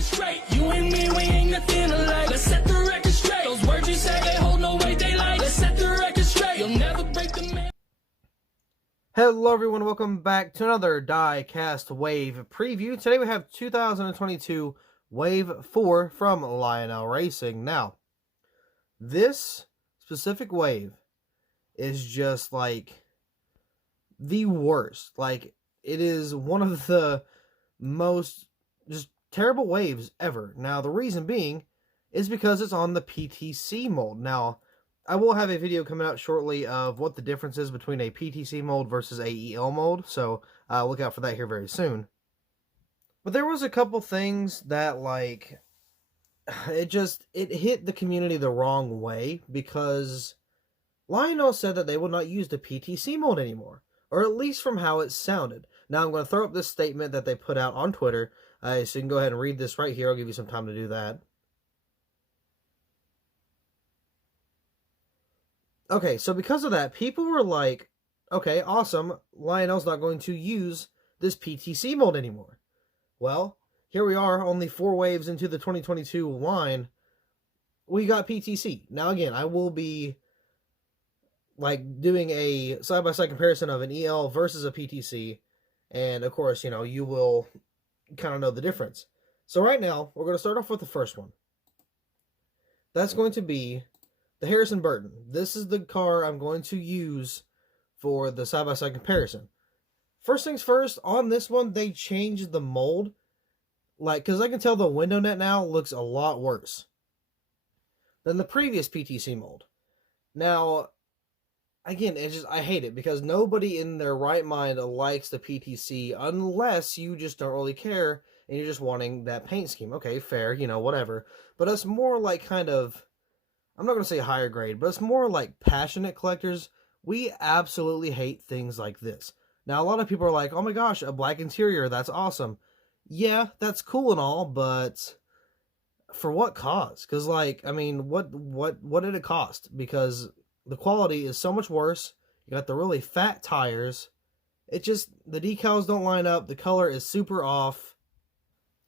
record straight. You and me, we ain't nothing alike. Let's set the record straight. Those words you say, they hold no weight, they like. Let's set the record straight. You'll never break the man. Hello everyone, welcome back to another Diecast Wave preview. Today we have 2022 Wave 4 from Lionel Racing. Now, this specific wave is just like the worst. Like, it is one of the most just terrible waves ever. Now, the reason being is because it's on the PTC mold. Now, I will have a video coming out shortly of what the difference is between a PTC mold versus a EL mold, so look out for that here very soon. But there was a couple things that, like, it hit the community the wrong way, because Lionel said that they will not use the PTC mold anymore, or at least from how it sounded. Now, I'm going to throw up this statement that they put out on Twitter, so you can go ahead and read this right here. I'll give you some time to do that. Okay, so because of that, people were like, okay, awesome, Lionel's not going to use this PTC mold anymore. Well, here we are, only 4 waves into the 2022 line, we got PTC. Now again, I will be like doing a side-by-side comparison of an EL versus a PTC, and of course, you know, you will kind of know the difference. So right now, we're going to start off with the first one. That's going to be the Harrison Burton. This is the car I'm going to use for the side-by-side comparison. First things first, on this one, they changed the mold. Like, because I can tell the window net now looks a lot worse than the previous PTC mold. Now, again, I hate it, because nobody in their right mind likes the PTC unless you just don't really care and you're just wanting that paint scheme. Okay, fair, you know, whatever. But it's more like kind of, I'm not going to say higher grade, but it's more like passionate collectors. We absolutely hate things like this. Now, a lot of people are like, oh my gosh, a black interior, that's awesome. Yeah, that's cool and all, but for what cause? Because, like, I mean, what did it cost? Because the quality is so much worse. You got the really fat tires. It just, the decals don't line up. The color is super off.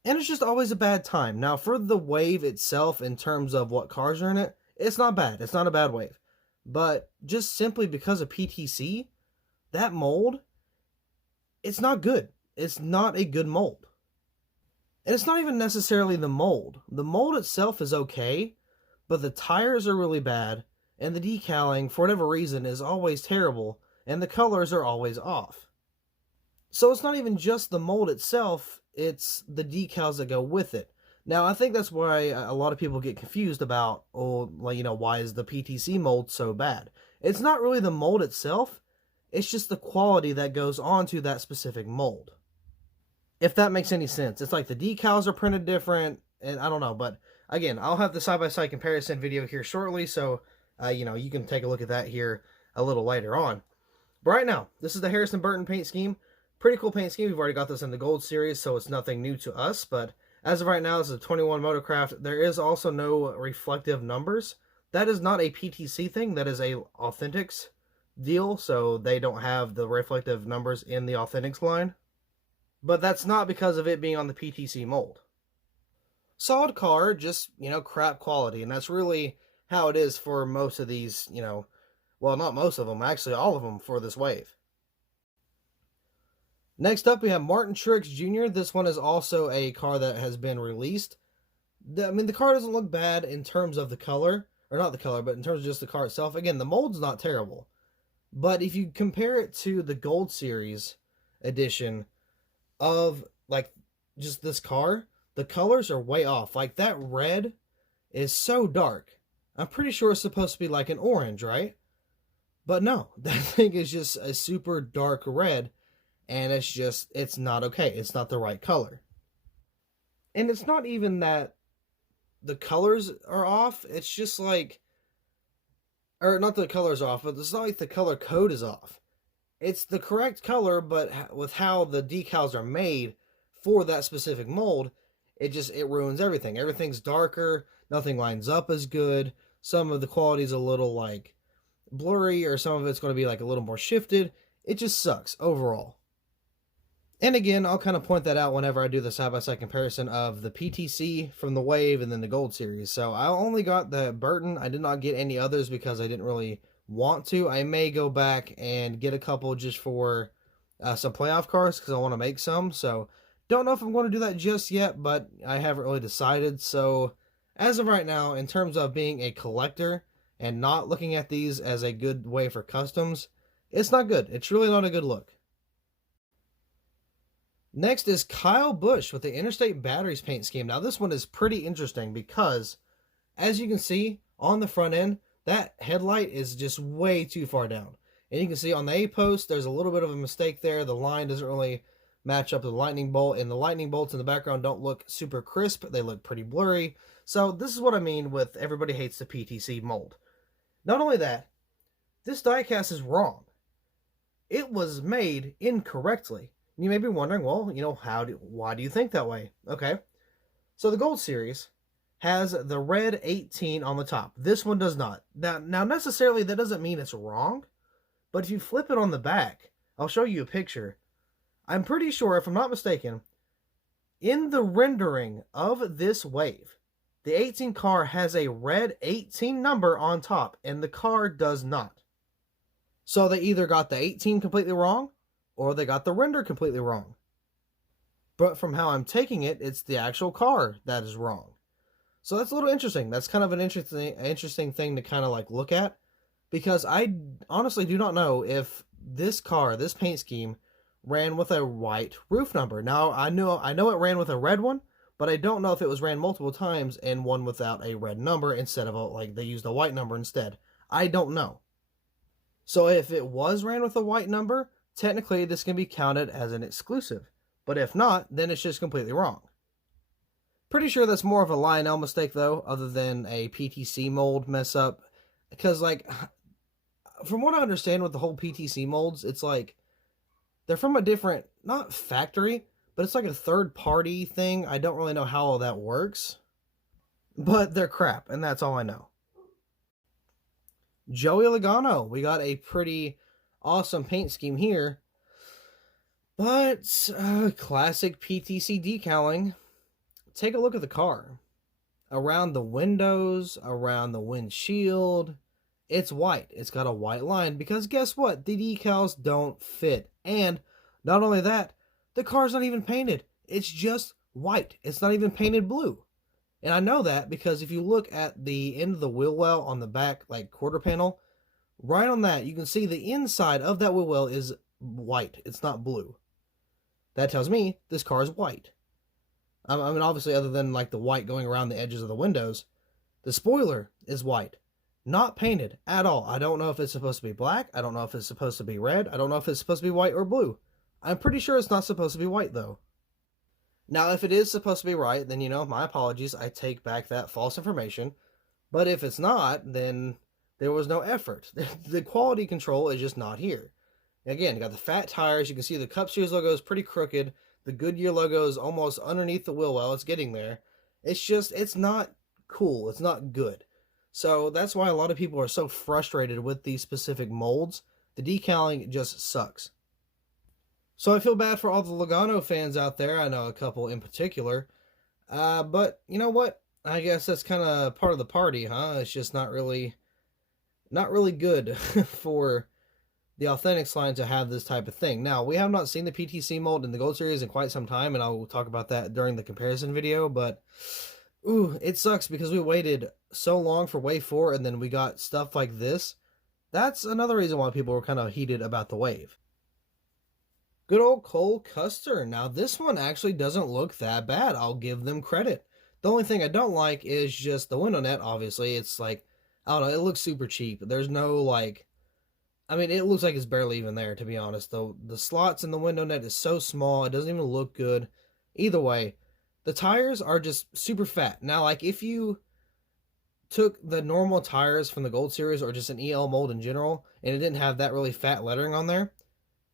And it's just always a bad time. Now, for the wave itself, in terms of what cars are in it, it's not bad. It's not a bad wave. But just simply because of PTC, that mold, it's not good. It's not a good mold. And it's not even necessarily the mold. The mold itself is okay, but the tires are really bad, and the decaling, for whatever reason, is always terrible, and the colors are always off. So it's not even just the mold itself, it's the decals that go with it. Now, I think that's why a lot of people get confused about, oh, like, you know, why is the PTC mold so bad? It's not really the mold itself, it's just the quality that goes onto that specific mold. If that makes any sense. It's like the decals are printed different, and I don't know, but again, I'll have the side-by-side comparison video here shortly, so, you know, you can take a look at that here a little later on. But right now, this is the Harrison Burton paint scheme. Pretty cool paint scheme. We've already got this in the Gold Series, so it's nothing new to us, but as of right now, this is a 21 Motorcraft. There is also no reflective numbers. That is not a PTC thing. That is a Authentics deal, so they don't have the reflective numbers in the Authentics line. But that's not because of it being on the PTC mold. Solid car, just, you know, crap quality. And that's really how it is for most of these, you know, well, not most of them, actually all of them for this wave. Next up, we have Martin Truex Jr. This one is also a car that has been released. I mean, the car doesn't look bad in terms of the color, or not the color, but in terms of just the car itself. Again, the mold's not terrible. But if you compare it to the Gold Series edition of, like, just this car, the colors are way off. Like, that red is so dark. I'm pretty sure it's supposed to be like an orange, right? But no, that thing is just a super dark red. And it's not okay. It's not the right color. And it's not even that the colors are off. It's just like, or not the colors off, but it's not like the color code is off. It's the correct color, but with how the decals are made for that specific mold, it ruins everything. Everything's darker. Nothing lines up as good. Some of the quality is a little like blurry, or some of it's going to be like a little more shifted. It just sucks overall. And again, I'll kind of point that out whenever I do the side-by-side comparison of the PTC from the Wave and then the Gold Series. So I only got the Burton. I did not get any others because I didn't really want to. I may go back and get a couple just for some playoff cars because I want to make some. So don't know if I'm going to do that just yet, but I haven't really decided. So as of right now, in terms of being a collector and not looking at these as a good way for customs, it's not good. It's really not a good look. Next is Kyle Busch with the Interstate Batteries paint scheme. Now this one is pretty interesting because, as you can see on the front end, that headlight is just way too far down. And you can see on the A-post, there's a little bit of a mistake there. The line doesn't really match up to the lightning bolt, and the lightning bolts in the background don't look super crisp. They look pretty blurry. So this is what I mean with everybody hates the PTC mold. Not only that, this diecast is wrong. It was made incorrectly. You may be wondering, well, why do you think that way? Okay, so the Gold Series has the red 18 on the top. This one does not. Now necessarily that doesn't mean it's wrong, but if you flip it on the back, I'll show you a picture. I'm pretty sure, if I'm not mistaken, in the rendering of this Wave, the 18 car has a red 18 number on top, and the car does not. So they either got the 18 completely wrong, or they got the render completely wrong. But from how I'm taking it, it's the actual car that is wrong. So that's a little interesting. That's kind of an interesting thing to kind of like look at, because I honestly do not know if this car, this paint scheme, ran with a white roof number. Now I know it ran with a red one, but I don't know if it was ran multiple times and one without a red number instead of like they used a white number instead. I don't know. So if it was ran with a white number, technically this can be counted as an exclusive, but if not, then it's just completely wrong. Pretty sure that's more of a Lionel mistake though, other than a PTC mold mess up, because like, from what I understand with the whole PTC molds, it's like, they're from a different, not factory, but it's like a third party thing. I don't really know how all that works, but they're crap, and that's all I know. Joey Logano, we got a pretty awesome paint scheme here, but classic PTC decaling. Take a look at the car. Around the windows, around the windshield, it's white. It's got a white line because guess what? The decals don't fit. And not only that, the car's not even painted. It's just white. It's not even painted blue. And I know that because if you look at the end of the wheel well on the back, like quarter panel, right on that, you can see the inside of that wheel well is white. It's not blue. That tells me this car is white. I mean, obviously, other than like the white going around the edges of the windows, the spoiler is white. Not painted at all. I don't know if it's supposed to be black. I don't know if it's supposed to be red. I don't know if it's supposed to be white or blue. I'm pretty sure it's not supposed to be white, though. Now, if it is supposed to be right, then, my apologies. I take back that false information. But if it's not, then there was no effort. The quality control is just not here. Again, you got the fat tires. You can see the Cup Series logo is pretty crooked. The Goodyear logo is almost underneath the wheel well. It's getting there. It's not cool. It's not good. So that's why a lot of people are so frustrated with these specific molds. The decaling just sucks. So I feel bad for all the Logano fans out there. I know a couple in particular. But you know what? I guess that's kind of part of the party, huh? It's just not really good for the Authentics line to have this type of thing. Now, we have not seen the PTC mold in the Gold Series in quite some time, and I'll talk about that during the comparison video, but ooh, it sucks because we waited so long for Wave 4 and then we got stuff like this. That's another reason why people were kind of heated about the Wave. Good old Cole Custer. Now, this one actually doesn't look that bad. I'll give them credit. The only thing I don't like is just the window net, obviously. It's like, I don't know, it looks super cheap. There's no, like, I mean, it looks like it's barely even there, to be honest. Though the slots in the window net is so small, it doesn't even look good. Either way, the tires are just super fat. Now, like, if you took the normal tires from the Gold Series or just an EL mold in general, and it didn't have that really fat lettering on there,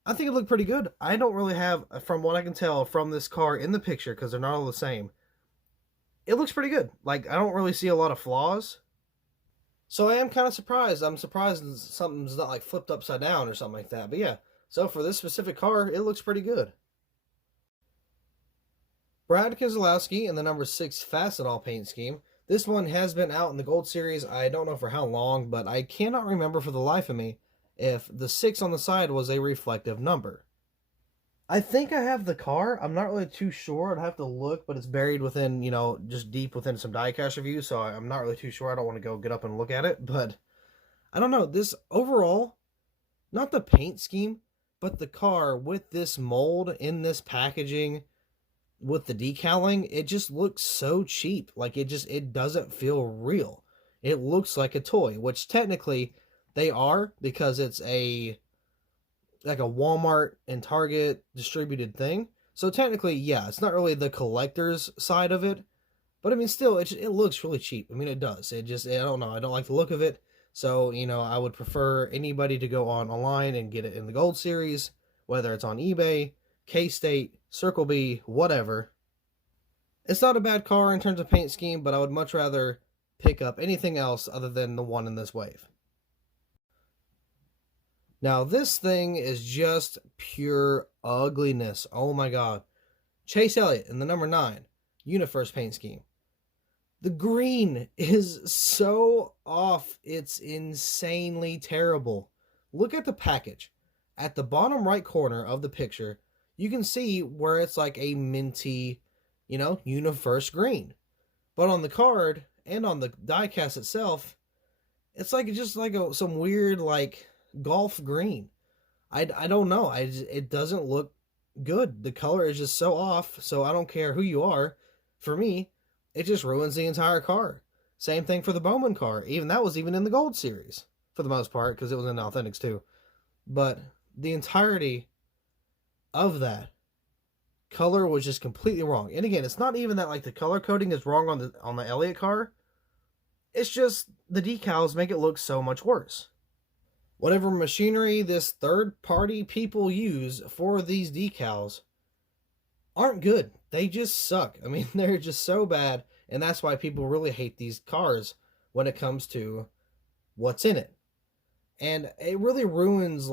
I think it looked pretty good. I don't really have, from what I can tell from this car in the picture, because they're not all the same, it looks pretty good. Like, I don't really see a lot of flaws. So I am kind of surprised. I'm surprised something's not like flipped upside down or something like that. But yeah, so for this specific car, it looks pretty good. Brad Keselowski in the number 6 Fastenal paint scheme. This one has been out in the Gold Series. I don't know for how long, but I cannot remember for the life of me if the 6 on the side was a reflective number. I think I have the car. I'm not really too sure. I'd have to look, but it's buried within, just deep within some diecast reviews, so I'm not really too sure. I don't want to go get up and look at it, but I don't know. This overall, not the paint scheme, but the car with this mold in this packaging with the decaling, it just looks so cheap. Like it doesn't feel real. It looks like a toy, which technically they are, because it's like a Walmart and Target distributed thing. So technically, yeah, it's not really the collector's side of it, but I mean, still, it looks really cheap. I mean, it does. I don't know. I don't like the look of it. So, I would prefer anybody to go online and get it in the Gold Series, whether it's on eBay, K-State, Circle B, whatever. It's not a bad car in terms of paint scheme, but I would much rather pick up anything else other than the one in this wave. Now, this thing is just pure ugliness. Oh my god. Chase Elliott in the number 9 UniFirst paint scheme. The green is so off. It's insanely terrible. Look at the package. At the bottom right corner of the picture, you can see where it's like a minty, UniFirst green. But on the card and on the diecast itself, it's like just like some weird golf green. I don't know. It doesn't look good. The color is just so off. So I don't care who you are. For me, it just ruins the entire car. Same thing for the Bowman car. That was even in the Gold Series for the most part, because it was in Authentics too. But the entirety of that color was just completely wrong. And again, it's not even that the color coding is wrong on the Elliott car. It's just the decals make it look so much worse. Whatever machinery this third-party people use for these decals aren't good. They just suck. I mean, they're just so bad, and that's why people really hate these cars when it comes to what's in it. And it really ruins,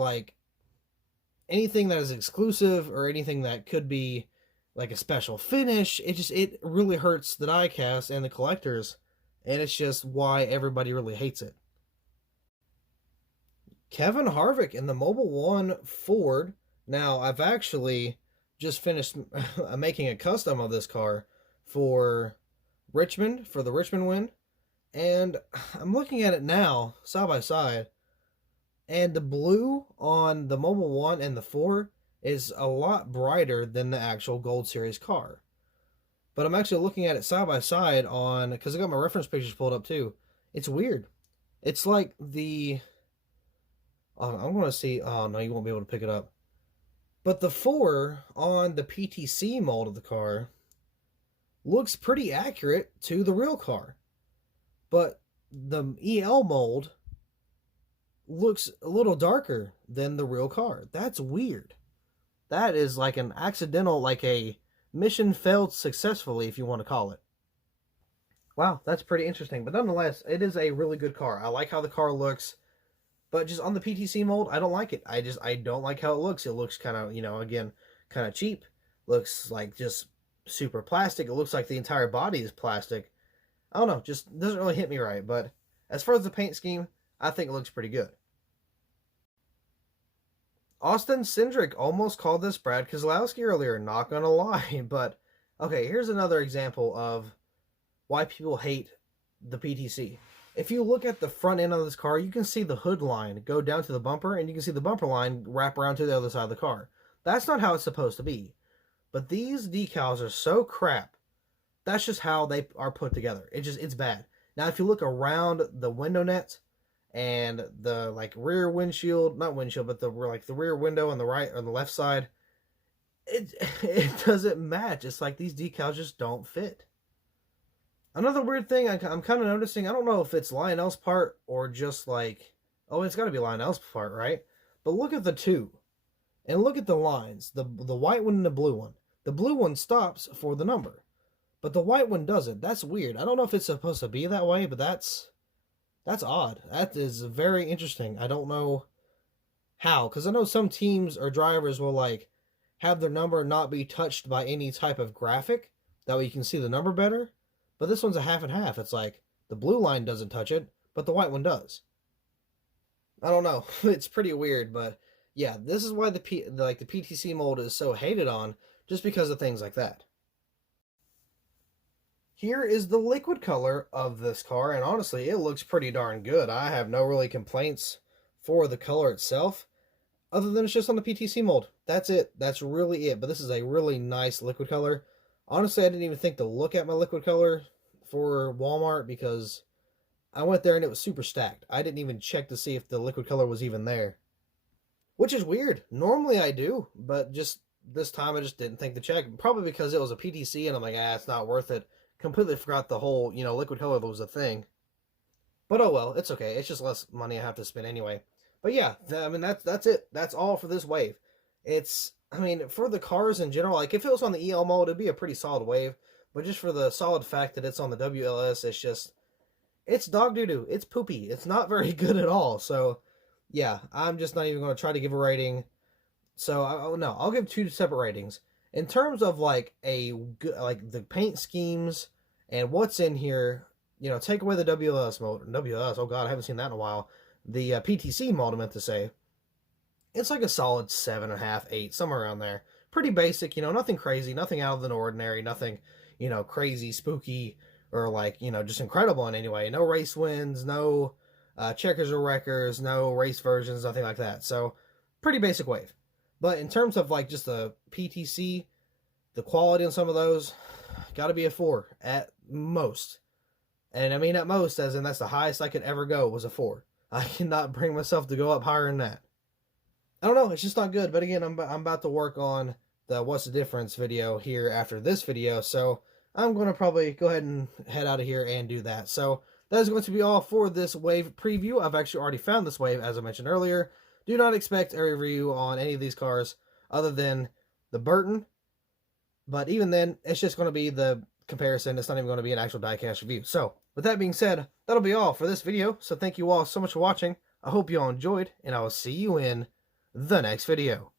anything that is exclusive or anything that could be, a special finish. It really hurts the diecast and the collectors, and it's just why everybody really hates it. Kevin Harvick in the Mobil 1 Ford. Now, I've actually just finished making a custom of this car for Richmond, for the Richmond win. And I'm looking at it now, side by side. And the blue on the Mobil 1 and the 4 is a lot brighter than the actual Gold Series car. But I'm actually looking at it side by side because I got my reference pictures pulled up too. It's weird. It's like I'm going to see. Oh, no, you won't be able to pick it up. But the 4 on the PTC mold of the car looks pretty accurate to the real car. But the EL mold looks a little darker than the real car. That's weird. That is like an accidental, a mission failed successfully, if you want to call it. Wow, that's pretty interesting. But nonetheless, it is a really good car. I like how the car looks. But just on the PTC mold, I don't like it. I don't like how it looks. It looks kind of, again, kind of cheap. Looks like just super plastic. It looks like the entire body is plastic. I don't know, just doesn't really hit me right. But as far as the paint scheme, I think it looks pretty good. Austin Cindrick almost called this Brad Keselowski earlier, not gonna lie. But, okay, here's another example of why people hate the PTC. If you look at the front end of this car, you can see the hood line go down to the bumper, and you can see the bumper line wrap around to the other side of the car. That's not how it's supposed to be. But these decals are so crap. That's just how they are put together. It's bad. Now, if you look around the window net and the rear windshield, not windshield, but the rear window on the right or the left side, it doesn't match. It's like these decals just don't fit. Another weird thing I'm kind of noticing, I don't know if it's Lionel's part or just oh, it's got to be Lionel's part, right? But look at the two. And look at the lines. The white one and the blue one. The blue one stops for the number. But the white one doesn't. That's weird. I don't know if it's supposed to be that way, but that's odd. That is very interesting. I don't know how. Because I know some teams or drivers will have their number not be touched by any type of graphic. That way you can see the number better. But this one's a half and half. It's like the blue line doesn't touch it, but the white one does. I don't know. It's pretty weird, but yeah, this is why the PTC mold is so hated on, just because of things like that. Here is the liquid color of this car, and honestly, it looks pretty darn good. I have no really complaints for the color itself, other than it's just on the PTC mold. That's it. That's really it. But this is a really nice liquid color. Honestly, I didn't even think to look at my liquid color for Walmart because I went there and it was super stacked. I didn't even check to see if the liquid color was even there. Which is weird. Normally I do, but just this time I just didn't think to check. Probably because it was a PTC and I'm like, it's not worth it. Completely forgot the whole, liquid color was a thing. But oh well, it's okay. It's just less money I have to spend anyway. But yeah, that's it. That's all for this wave. For the cars in general, like if it was on the EL mode, it'd be a pretty solid wave. But just for the solid fact that it's on the WLS, it's dog doo-doo. It's poopy. It's not very good at all. So yeah, I'm just not even going to try to give a rating. So I'll give 2 separate ratings. In terms of the paint schemes and what's in here, take away the WLS mode. WLS, oh god, I haven't seen that in a while. The PTC mode, I meant to say. It's like a solid 7.5, 8, somewhere around there. Pretty basic, nothing crazy, nothing out of the ordinary, nothing, crazy, spooky, or just incredible in any way. No race wins, no checkers or wreckers, no race versions, nothing like that. So, pretty basic wave. But in terms of just the PTC, the quality on some of those, gotta be a 4 at most. And I mean at most, as in that's the highest I could ever go was a 4. I cannot bring myself to go up higher than that. I don't know, it's just not good. But again, I'm about to work on the What's the Difference video here after this video. So I'm going to probably go ahead and head out of here and do that. So that is going to be all for this wave preview. I've actually already found this wave, as I mentioned earlier. Do not expect a review on any of these cars other than the Burton. But even then, it's just going to be the comparison. It's not even going to be an actual diecast review. So with that being said, that'll be all for this video. So thank you all so much for watching. I hope you all enjoyed, and I will see you in the next video.